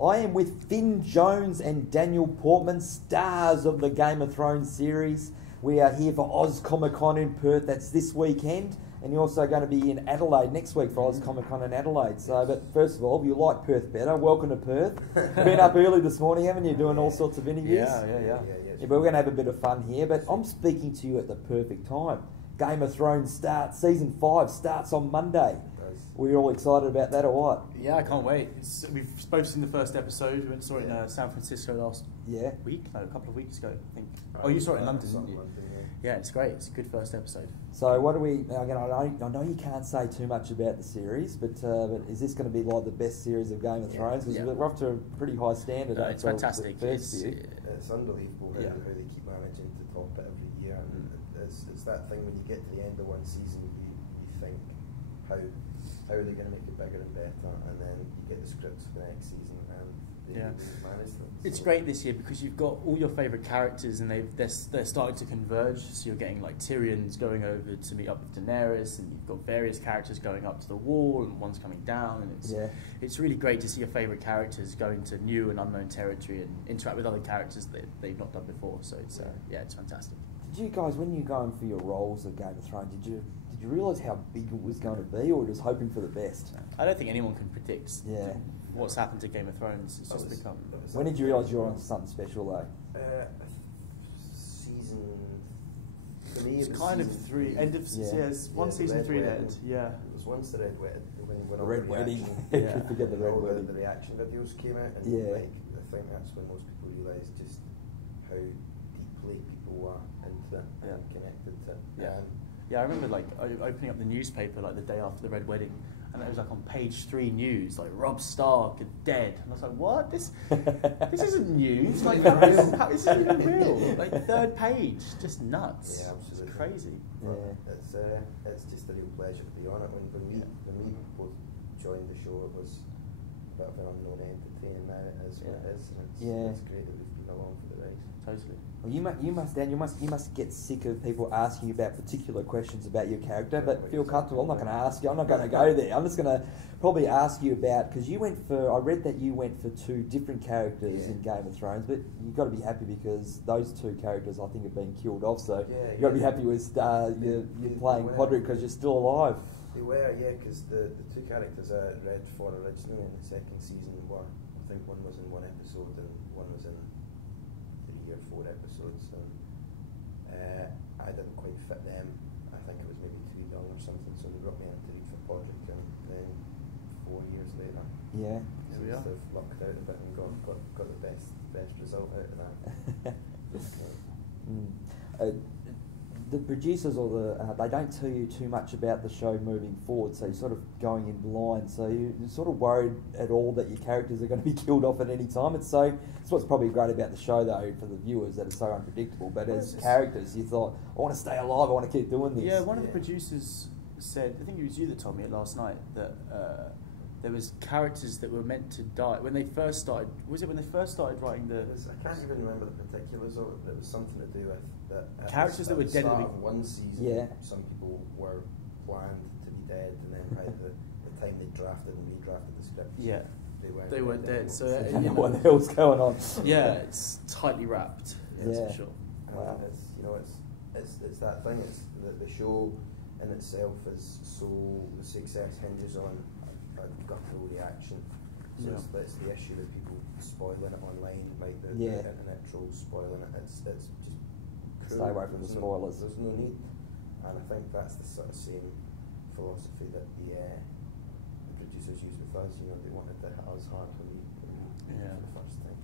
I am with Finn Jones and Daniel Portman, stars of the Game of Thrones series. We are here for Oz Comic Con in Perth. That's this weekend. And you're also going to be in Adelaide next week for Oz Comic Con in Adelaide. So, but first of all, if you like Perth better, welcome to Perth. Been up early this morning, haven't you? Doing all sorts of interviews. Yeah, but we're going to have a bit of fun here. But I'm speaking to you at the perfect time. Game of Thrones starts. Season 5 starts on Monday. We're all excited about that, or what? Yeah, I can't wait. We've both seen the first episode. We went and saw it in San Francisco last week. No, a couple of weeks ago, I think. Oh, you saw it in London, didn't you? Yeah, it's great. It's a good first episode. So what do we... Again, I know you can't say too much about the series, but is this going to be like the best series of Game of Thrones? Because we're off to a pretty high standard. No, it's fantastic. It's unbelievable how they keep managing to top it every year. And it's that thing when you get to the end of one season, you think, how are they going to make it bigger and better? And then you get the scripts for the next season, and they manage them. It's great this year because you've got all your favourite characters, and they're starting to converge. So you're getting like Tyrion's going over to meet up with Daenerys, and you've got various characters going up to the wall, and one's coming down. And it's really great to see your favourite characters going to new and unknown territory and interact with other characters that they've not done before. So it's it's fantastic. Did you guys, when you were going for your roles of Game of Thrones, did you realise how big it was going to be, or just hoping for the best? I don't think anyone can predict what's happened to Game of Thrones. It's just become... When did you realise you were on something special, though? Season... For me, it's kind of three... End of... one season 3 end. Yeah. It was once the Red Wedding. The Red Wedding. You forget the Red Wedding. The reaction videos came out, and I think that's when most people realised just how deeply people were into it and connected to it. Yeah, I remember like opening up the newspaper like the day after the Red Wedding, and it was like on page 3 news, like Robb Stark is dead, and I was like, what? This isn't news. Like how this isn't even real. Like 3rd page, just nuts. Yeah, absolutely. It's crazy. It's just a real pleasure to be on it. When we both joined the show, it was a bit of an unknown entity, and now it is what it is. And it's great that we've been along for the ride. Totally. Well, you must get sick of people asking you about particular questions about your character, but feel comfortable. I'm not going to ask you. I'm not going to go there. I'm just going to probably ask you about, because I read that you went for 2 different characters in Game of Thrones, but you've got to be happy because those 2 characters I think have been killed off. So you've got to be happy with you're playing Podrick because you're still alive. They were, because the 2 characters I read for originally in the 2nd season were, I think one was in 1 episode and one was in 3 or 4 episodes, and I didn't quite fit them. I think I was maybe too young or something, so they brought me in to read for Podrick, and then 4 years later, they've lucked out a bit and got the best result out of that. The producers they don't tell you too much about the show moving forward, so you're sort of going in blind. So you're sort of worried at all that your characters are going to be killed off at any time. It's what's probably great about the show, though, for the viewers, that it's so unpredictable. But as characters, you thought, I want to stay alive, I want to keep doing this. Yeah, one of the producers said, I think it was you that told me it last night, that there was characters that were meant to die when they first started. Was it when they first started writing the? I can't even remember the particulars of it. There was something to do with that. Characters that were dead at the one season. Some people were planned to be dead, and then by the time they drafted and redrafted the script, they weren't dead. So what the hell's going on? Yeah, it's tightly wrapped. That's for sure. Wow. It's that thing. It's the show in itself is so the success hinges on a guttural reaction. So it's the issue with people spoiling it online, like the internet trolls spoiling it. It's just cruel. Stay away from the spoilers. There's no need, and I think that's the sort of same philosophy that the producers use with us. They wanted to hit us hard when we for the first time.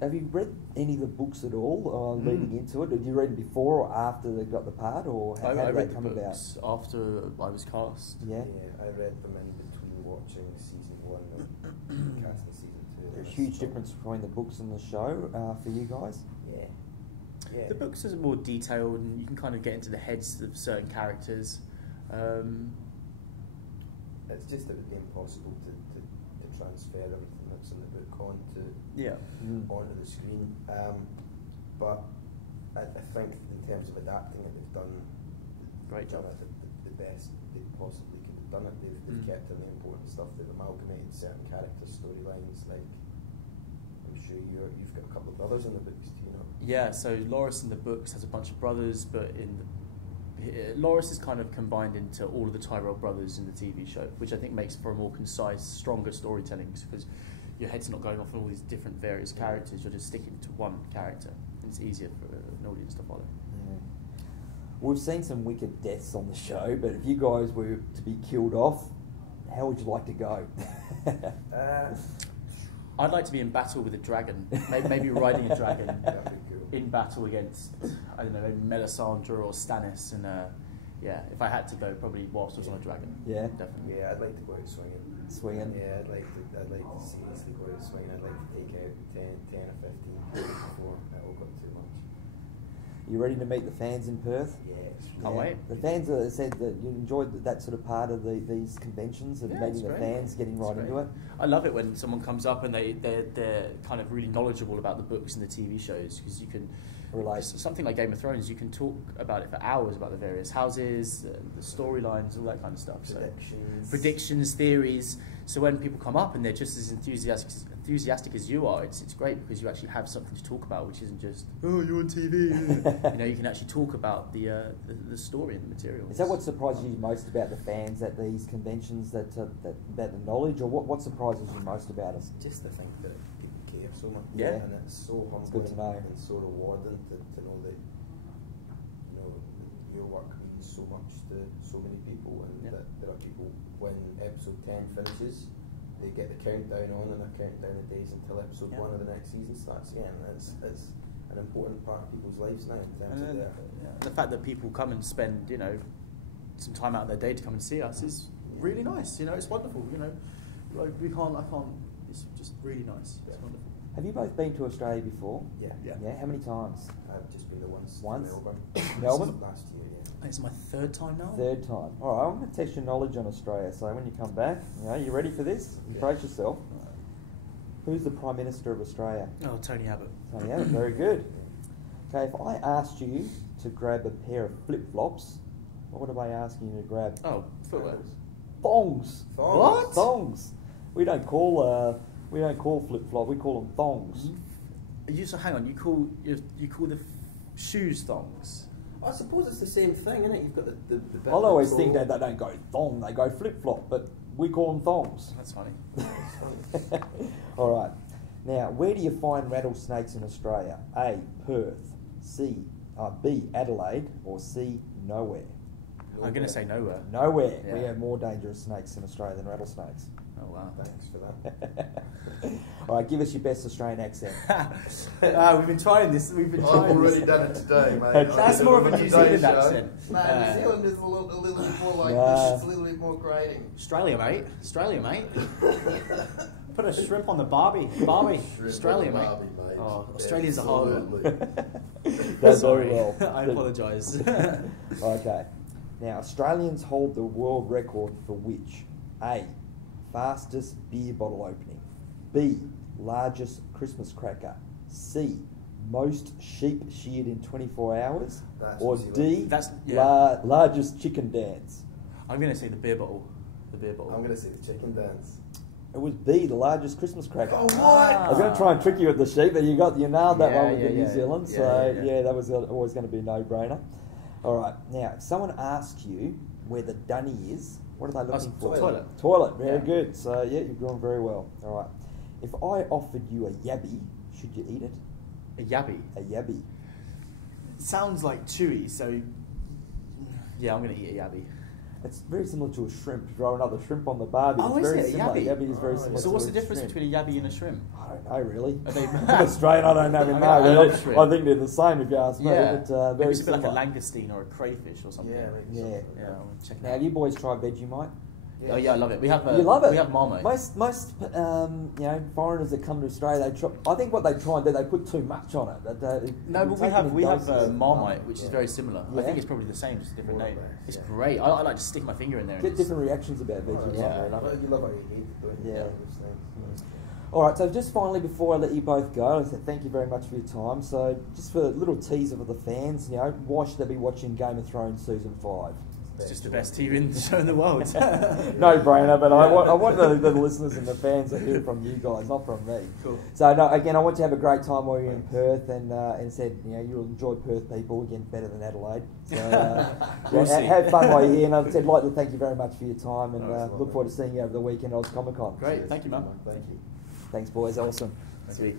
Have you read any of the books at all leading into it? Did you read them before or after they got the part, or how did they come about? After I was cast. Yeah, I read them in between watching season 1 and casting season 2. There's a huge difference between the books and the show for you guys. Yeah. The books are more detailed, and you can kind of get into the heads of certain characters. It's just that it would be impossible to transfer everything that's in the book onto the screen. But I think in terms of adapting it, they've done great job. The best they possibly could have done it. They've kept in the important stuff. They've amalgamated certain characters, storylines. Like, I'm sure you've got a couple of brothers in the books, do you know? Yeah, so Loris in the books has a bunch of brothers, but Loris is kind of combined into all of the Tyrell brothers in the TV show, which I think makes for a more concise, stronger storytelling, because your head's not going off on all these different various characters, you're just sticking to one character, and it's easier for an audience to follow. Yeah. We've seen some wicked deaths on the show, but if you guys were to be killed off, how would you like to go? I'd like to be in battle with a dragon, maybe riding a dragon That'd be cool. in battle against, I don't know, maybe Melisandre or Stannis, and yeah, if I had to go, probably whilst I was on a dragon. Yeah. Definitely. Yeah, I'd like to go out swinging. Swinging? Yeah, I'd like to seriously go out swinging. I'd like to take out 10 or 15 before it all got too much. You ready to meet the fans in Perth? Yeah, Can't wait. The fans said that you enjoyed that sort of part of these conventions and Yeah, meeting it's the great. fans, getting It's right great. into it. I love it when someone comes up and they're kind of really knowledgeable about the books and the TV shows, because you can Relate. something like Game of Thrones, you can talk about it for hours, about the various houses, the storylines, all that kind of stuff. Predictions, theories. So when people come up and they're just as enthusiastic as you are, it's great, because you actually have something to talk about, which isn't just, oh, you're on TV. You know, you can actually talk about the story and the material. Is that what surprises you most about the fans at these conventions, that about the knowledge, or what surprises you most about us? Just to think that people care so much. Yeah. And it's so humbling. It's good to know. And so rewarding to know that, you know, your work means so much to so many people, and that there are people, when episode 10 finishes, they get the countdown on, and they're counting down the days until episode 1 of the next season starts again. And it's an important part of people's lives now in terms of their... The fact that people come and spend, you know, some time out of their day to come and see us is really nice. You know, it's wonderful. You know, like I can't. It's just really nice. It's wonderful. Have you both been to Australia before? Yeah. Yeah. How many times? I've just been there once. Once? To Melbourne. Melbourne? Last year, yeah. It's my third time now. Third time. All right, I'm going to test your knowledge on Australia. So when you come back, you ready for this? Yeah. Brace yourself. Who's the Prime Minister of Australia? Oh, Tony Abbott. Tony Abbott. Very good. Okay, if I asked you to grab a pair of flip-flops, what would I be asking you to grab? Oh, footwear. Thongs. What? Thongs. We don't call flip-flop. We call them thongs. Hang on. You call the shoes thongs. I suppose it's the same thing, isn't it? You've got the bit I'll always of think toe. that they don't go thong, they go flip-flop, but we call them thongs. That's funny. All right. Now, where do you find rattlesnakes in Australia? A, Perth. B, Adelaide. Or C, nowhere. I'm going to say nowhere. Nowhere. Yeah. We have more dangerous snakes in Australia than rattlesnakes. Oh wow. Thanks for that. All right, give us your best Australian accent. We've been trying this. We've been I've trying already this. done it today, mate. That's more of a New Zealand accent. Nah, New Zealand is a little bit more like Nah. this. It's a little bit more grating. Australia, mate. Australia, mate. Put a shrimp on the barbie. Barbie. Australia, mate. Oh, Australia's a hard one. That's Sorry. very well. I apologise. Okay. Now, Australians hold the world record for which? A, fastest beer bottle opening. B, largest Christmas cracker. C, most sheep sheared in 24 hours. That's or New D, Zealand. largest chicken dance. I'm going to say the beer bottle. The beer bottle. I'm going to say the chicken dance. It was B, the largest Christmas cracker. Oh, what? I was going to try and trick you with the sheep, but you nailed that Yeah, one with yeah, the New yeah. Zealand. Yeah, So yeah. that was always going to be a no-brainer. All right. Now, if someone asks you where the dunny is, what are they looking for? Toilet. Toilet. Very Yeah. good. So you've gone very well. All right. If I offered you a yabby, should you eat it? A yabby. A yabby. Sounds like chewy, so yeah, I'm going to eat a yabby. It's very similar to a shrimp. Throw another shrimp on the barbie. Oh, it's is very it? similar. Yabby? Yabby is very Oh, similar. So to what's a the difference shrimp. between a yabby and a shrimp? I don't know really. Are they- I'm Australian, I don't know even I know mean, I really. love shrimp. I think they're the same if you ask me. Yeah, But, maybe very it's a bit like a similar. langoustine or a crayfish or something. Yeah, Yeah. Yeah, I'll check it Now, out. have you boys tried Vegemite? Oh yeah, I love it. We have. You love it. We have Marmite. Most foreigners that come to Australia, I think what they try and do, they put too much on it. No, but we have Marmite, which is very similar. Yeah. I think it's probably the same, just a different More or name. less, It's yeah. great. I like to stick my finger in there. and Get just- different reactions about Vegemite. Yeah. I love it. You love how you eat it, don't you? Yeah. Those things. All right, so just finally, before I let you both go, I said thank you very much for your time. So just for a little teaser for the fans, why should they be watching Game of Thrones Season 5? It's just the best TV show in the world. No brainer, but I want the listeners and the fans to hear from you guys, not from me. Cool. So no, again, I want you to have a great time while you're in Perth, and said you'll enjoy Perth people again better than Adelaide. So have fun while you're here. And I said, like to thank you very much for your time, and look forward to seeing you over the weekend at Oz Comic Con. Great, thank you, man. Thank you. Thanks, boys. Awesome. Sweet.